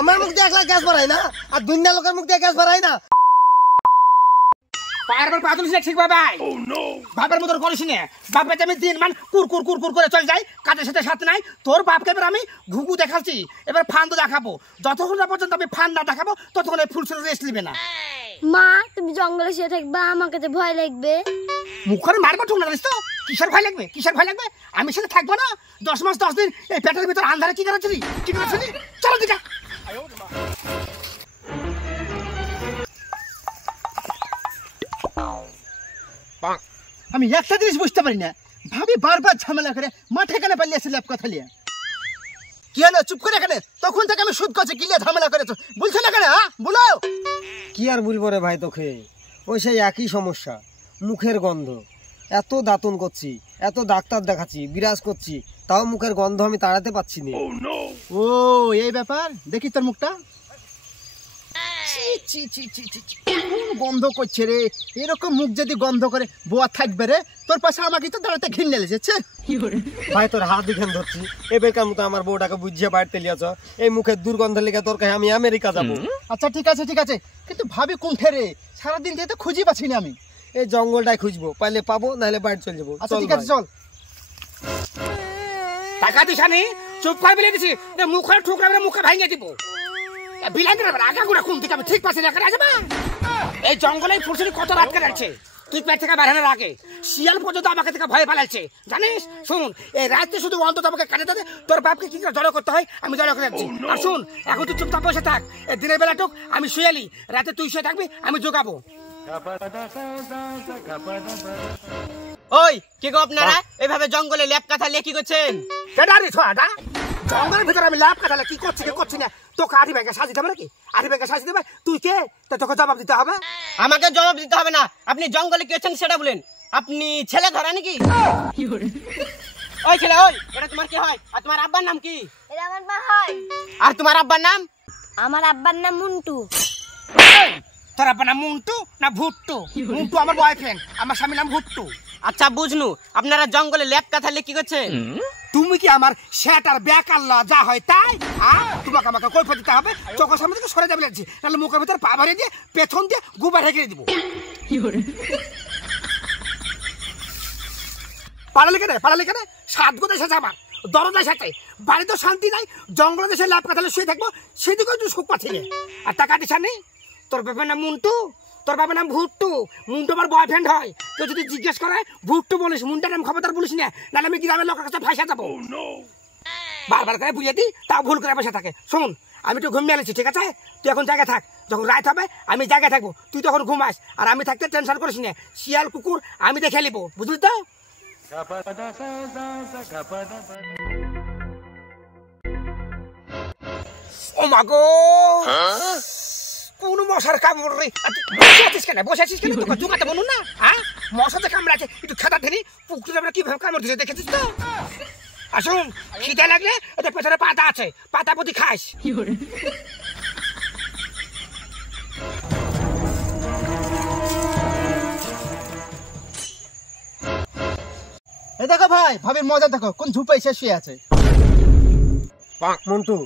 আমার মুখ দিয়ে একলা গ্যাস বাড়াই না, আর দুনিয়া লোকের মুখ দিয়ে গ্যাস বাড়াই না। পারবার পাতুল সে ঠিক ভাই। ও নো, বাপের মতন করিস না। বাপে আমি দিন মান কুর কুর কুর কুর করে চল যাই, কাজের সাথে সাথে নাই। তোর বাপকে এবার আমি ঘুঘু দেখাচ্ছি, এবার ফান্দ দেখাবো। যতক্ষণ না পর্যন্ত আমি ফান না দেখাবো ততক্ষণ এই ফুলসুর রেস্ট নিবে না। মা তুমি জঙ্গলে শুয়ে থাকবা, আমাকে তো ভয় লাগবে। মুখরে মারবো ঠুক না তো, কিসের ভয় লাগবে, কিসের ভয় লাগবে? আমি সাথে থাকবো না 10 মাস 10 দিন এই পেটের ভিতর আন্ধারে কি করেছিলি, কি করেছিলি? চলো দিকা। আমি একটা জিনিস বুঝতে পারি না, ভাবি বারবার ঝামেলা করে মাঠে কেন পালিয়েছে ল্যাপ কথা লিয়া। কি হলো, চুপ করে এখানে? তখন থেকে আমি সুদ করছি, কি লিয়ে ঝামেলা করেছো বলছো না কেন? হ্যাঁ বলো। কি আর বলবো রে ভাই তোকে, ওই সেই একই সমস্যা, মুখের গন্ধ। এত দাঁতন করছি, এত ডাক্তার দেখাচ্ছি, বিরাজ করছি, তাও মুখের গন্ধ আমি তাড়াতে পারছি না। ও এই ব্যাপার, দেখি তোর মুখটা। গন্ধ করছে রে, এরকম মুখ যদি গন্ধ করে বোয়া থাকবে রে, তোর পাশে আমাকে তো দাঁড়াতে ঘিন্নে লেগেছে। ভাই তোর হাত দিখান ধরছি, এ বেকার মতো আমার বউটাকে বুঝিয়ে বাড়িতে লিয়াছ। এই মুখের দুর্গন্ধ লেগে তোর কাছে আমি আমেরিকা যাবো। আচ্ছা ঠিক আছে ঠিক আছে, কিন্তু ভাবি কোনঠে রে? সারাদিন দিয়ে তো খুঁজি পাচ্ছি না আমি। এই জঙ্গলটাই খুঁজবো, পাইলে পাবো, নাহলে বাড়ি চলে যাবো। আচ্ছা ঠিক আছে চল। টাকা দিস আনি, চুপ করে বিলে দিছি, মুখে ঠুকরা মুখে ভাঙিয়ে দিব। বিলাইতে না আগা গুড়া কোন দিকে আমি ঠিক পাচ্ছি না। এই জঙ্গলে ফুলসুরি কত রাত করে আছে, তুই পেট থেকে বাড়ানোর আগে শিয়াল পর্যন্ত আমাকে থেকে ভয় পালাচ্ছে জানিস। শুন, এই রাতে শুধু অন্তত আমাকে কাটে দিতে, তোর বাপকে কি করে জড়ো করতে হয় আমি জড়ো করে যাচ্ছি। আর শুন, এখন তুই চুপচাপ বসে থাক, এই দিনের বেলাটুক আমি শুয়েলি, রাতে তুই শুয়ে থাকবি, আমি জোগাবো। ওই কি গো আপনারা এইভাবে জঙ্গলে ল্যাপ কাঁথা লিয়ে কি করছেন? জঙ্গলের ভিতরে আমি লাভ কাটালে কি করছি না, তোকে আড়ি ব্যাগে সাজি দেবে নাকি? আড়ি ব্যাগে সাজি দেবে? তুই কে তা তোকে জবাব দিতে হবে? আমাকে জবাব দিতে হবে না, আপনি জঙ্গলে কি আছেন সেটা বলেন। আপনি ছেলে ধরা নাকি? ওই ছেলে, ওই এটা তোমার কি হয়? আর তোমার আব্বার নাম কি? এটা আমার মা হয়। আর তোমার আব্বার নাম? আমার আব্বার নাম মুন্টু। তোর আব্বার নাম মুন্টু না ভুট্টু? মুন্টু আমার বয়ফ্রেন্ড, আমার স্বামীর নাম ভুট্টু। আচ্ছা বুঝনু, আপনারা জঙ্গলে ল্যাপ কাঁথা লিয়ে কি করছেন? তুমি কি আমার শ্যাট আর ব্যাক আর লজা হয় তাই? তোমাকে আমাকে কৈফিয়ত দিতে হবে, চোখের সামনে থেকে সরে যাবে লাগছে, নাহলে মুখের ভিতরে পা ভরে দিয়ে পেছন দিয়ে গুবা ঢেকে দিব। পালালি কেন? সাত গো দেশে আমার দরজার সাথে বাড়িতে শান্তি নাই, জঙ্গল দেশে ল্যাপ কাটালে শুয়ে থাকবো, সেদিকেও তুই সুখ পাচ্ছি না। আর টাকা দিস নেই, তোর বাপের নাম মুন্টু, তোর বাবার নাম ভুট্টু। মুন্টু আমার বয়ফ্রেন্ড হয়, তুই যদি জিজ্ঞেস করে ভুট্টু বলিস, মুন্টার নাম খবরদার বলিস না, নাহলে আমি গ্রামের লোকের কাছে ফাঁসা যাবো। বারবার করে বুঝিয়ে দিই, তাও ভুল করে বসে থাকে। শোন, আমি তো ঘুমিয়ে আলেছি, ঠিক আছে? তুই এখন জায়গায় থাক, যখন রাত হবে আমি জায়গায় থাকবো, তুই তখন ঘুমাস। আর আমি থাকতে টেনশন করিস না, শিয়াল কুকুর আমি দেখে নিবো, বুঝলি তো? ও মা গো, কোন মশার কামড় রে! বসে আছিস কেন? তোকে জুগাতে বলুন না, হ্যাঁ? মশা যে কামড়াচ্ছে, একটু খেতা ধরি, পুকুরে আমরা কিভাবে কামড় দিচ্ছে দেখেছিস তো? আসুন, খিদে লাগলে ওদের পেছনে পাতা আছে, পাতা প্রতি খাস। এই দেখো ভাই, ভাবির মজা দেখো, কোন ঝুপে এসে শুয়ে আছে। মন্টু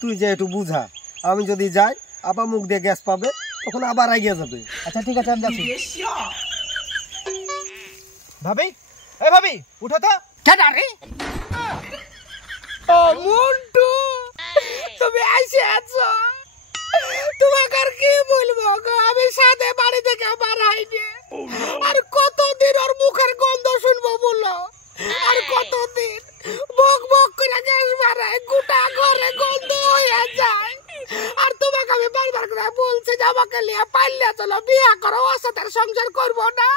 তুই যে একটু বুঝা, আমি যদি যাই আবার মুখ দিয়ে গ্যাস পাবে, তখন আবার এগিয়ে যাবে। আচ্ছা ঠিক আছে, আমি যাচ্ছি। ভাবি, এই ভাবি উঠো তো। কেন রে? ও মন্টু, তুমি আইসে আছো, তোমাকে আর কি বলবো গো, আমি সাথে বাড়ি থেকে আবার আইনি। আর কতদিন ওর মুখের গন্ধ শুনবো বলো? আর কতদিন বক বক করে গ্যাস মারায়, গোটা ঘরে গন্ধ হয়ে যায়। আর তোমাকে আমি বারবার করে বলছি যে আমাকে লিয়ে পাইলে চলো, বিয়ে করো, ওর সাথে সংসার করবো না,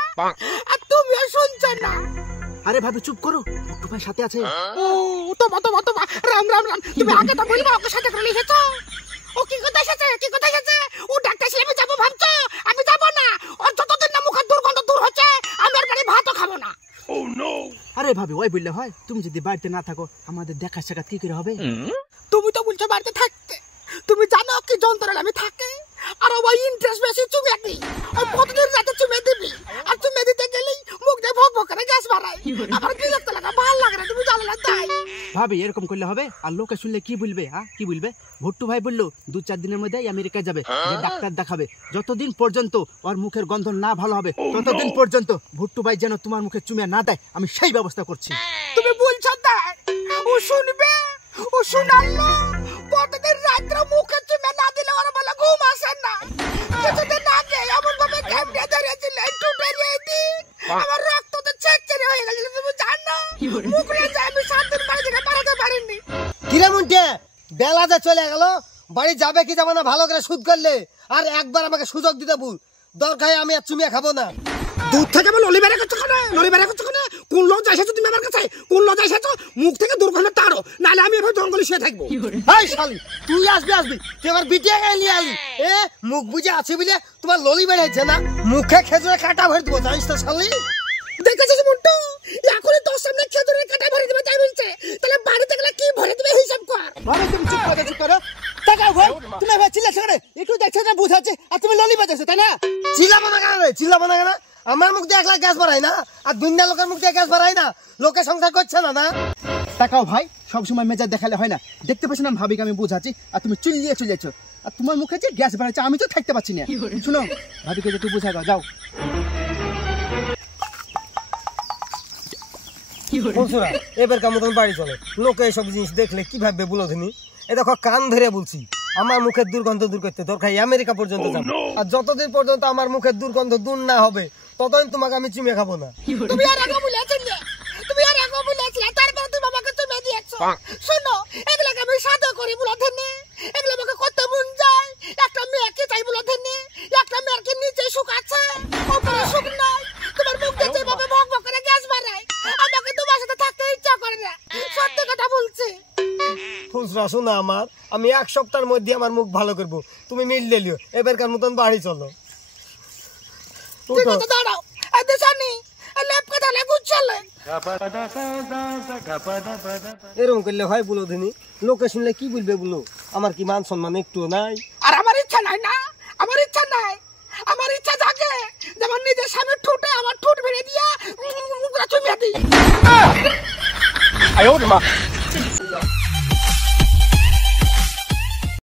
আর তুমিও শুনছো না। আরে ভাবি চুপ করো, ভুট্টু ভাই সাথে আছে। ও তোমা রাম রাম রাম, তুমি আগে তো বলবা ওকে সাথে করে এসেছো। ও কি কথা এসেছে? ও ডাক্তার ছেলে আমি যাবো ভাবছো? আমি যাবো না, ওর যতদিন না মুখের দুর্গন্ধ দূর হচ্ছে আমি আর বাড়ি ভাতও খাবো না। আরে ভাবি ওই বললে হয়? তুমি যদি বাড়িতে না থাকো আমাদের দেখা সাক্ষাৎ কি করে হবে? তুমি তো বলছো বাড়িতে থাকতে, তুমি জানো কি যন্ত্রণা আমি থাকে। আর ওই ইন্টারেস্ট বেশি চুমে দিই, ওই প্রতিদিন রাতে চুমে দিবি, আর চুমে দিতে গেলেই মুখ দিয়ে ভক ভক করে গ্যাস বাড়াই, আমার বিরক্ত লাগে, ভালো লাগে না, তুমি জানো না তাই। ভাবি এরকম করলে হবে? আর লোকে শুনলে কি বলবে? কি বলবে? ভুট্টু ভাই বললো 2-4 দিনের মধ্যে আমেরিকা যাবে, যে ডাক্তার দেখাবে। যতদিন পর্যন্ত ওর মুখের গন্ধ না ভালো হবে ততদিন পর্যন্ত ভুট্টু ভাই যেন তোমার মুখে চুমে না দেয়, আমি সেই ব্যবস্থা করছি। তুমি বলছো তাই? ও শুনবে, ও শোনালো। প্রতিদিন রাত্রে মুখে চুমে না দিলে ওর বলে ঘুম আসে না। কিছুদিন আগে এমন ভাবে ক্যামেরা ধরেছিল, টুটে গিয়ে আমার রক্ত তো ছেড়ে হয়ে গেছিল, তুমি জানো? মুখে যায় আমি 7 দিন বাড়ি থেকে বেরোতে পারিনি। কিরে মুন্টে, বেলা যে চলে গেল, বাড়ি যাবে কি যাবে না ভালো করে শুধ করলে, আর একবার আমাকে সুযোগ দিতে বল, দরকার আমি আর চুমিয়ে খাবো না। দূর থেকে বল ললি বেড়ে করছো কেন? ললি বেড়ে করছো কেন? কোন লজ্জা এসেছো তুমি আমার কাছে? কোন লজ্জা এসেছো? মুখ থেকে দূর করে তাড়ো, নাহলে আমি এভাবে জঙ্গলে শুয়ে থাকবো। হাই শালি, তুই আসবি তুই আমার বিটিয়া গায়ে নিয়ে আলি। মুখ বুঝে আছে বলে তোমার ললি বেড়েছে না, মুখে খেজুরে কাটা ভরে দেবো, জানিস তো শালি? দেখেছিস মুন্টু, এখনই তোর সামনে খেজুরের কাটা ভরে দেবে তাই বলছে, তাহলে বাড়িতে গেলে কি ভরে দেবে হিসাব কর। ভাবি তুমি চুপ করো। তাকাও ভাই, তুমি ভাই চিল্লাছো কেন? একটু দেখছো না বুঝাচ্ছে, আর তুমি ললি বাজাচ্ছো, তাই না? চিল্লাবো না কেন রে, চিল্লাবো না কেন? আমার মুখ দিয়ে একলা গ্যাস ভরাই না, আর দুনিয়া লোকের মুখ দিয়ে গ্যাস ভরাই না, লোকে সংসার করছে না না। তাকাও ভাই, সবসময় মেজাজ দেখালে হয় না। দেখতে পাচ্ছ না ভাবিকে আমি বুঝাচ্ছি, আর তুমি চিল্লিয়ে চলে যাচ্ছ, আর তোমার মুখে যে গ্যাস বাড়াচ্ছে আমি তো থাকতে পারছি না। শুনো, ভাবিকে যে তুই বুঝাই যাও। বলছোরা এবারকার মতন বাড়ি চলে, লোকে এইসব জিনিস দেখলে কি ভাববে বলো তুমি? এ দেখো কান ধরে বলছি, আমার মুখের দুর্গন্ধ দূর করতে দরকার আমেরিকা পর্যন্ত যাবো, আর যতদিন পর্যন্ত আমার মুখের দুর্গন্ধ দূর না হবে ততদিন তোমাকে আমি চুমে খাবো না। তুমি আর আগে বলেছিলে, তুমি আর আগে বলেছিলে, তারপরে তুমি বাবাকে চুমে দিয়েছো। শোনো, এগুলোকে আমি সাদা করি বলে ধেনে, এগুলো আমাকে করতে মন যায়। একটা মেয়েকে চাই বলে ধেনে, একটা মেয়ের কি নিচে সুখ আছে, ওপরে সুখ নাই। তোমার মুখ দিয়ে যেভাবে ভক ভক করে গ্যাস বাড়ায়, আমাকে তোমার সাথে থাকতে ইচ্ছা করে না, সত্যি কথা বলছি। ফুলসরা শোনা আমার, আমি 1 সপ্তাহের মধ্যে আমার মুখ ভালো করবো, তুমি মিল লিও, এবারকার মতন বাড়ি চলো। ঠিক আছে দাঁড়াও, এই দেশানি লেপ কথা লাগুন চলে। এরকম করলে হয় বলো দিনি, লোকে শুনলে কি বলবে বলো? আমার কি মান সম্মান একটু নাই? আর আমার ইচ্ছা নাই না, আমার ইচ্ছা নাই, আমার ইচ্ছা জাগে যেমন নিজের স্বামীর ঠোঁটে আমার ঠোঁট ভেঙে দিয়া চুমিয়ে দিই।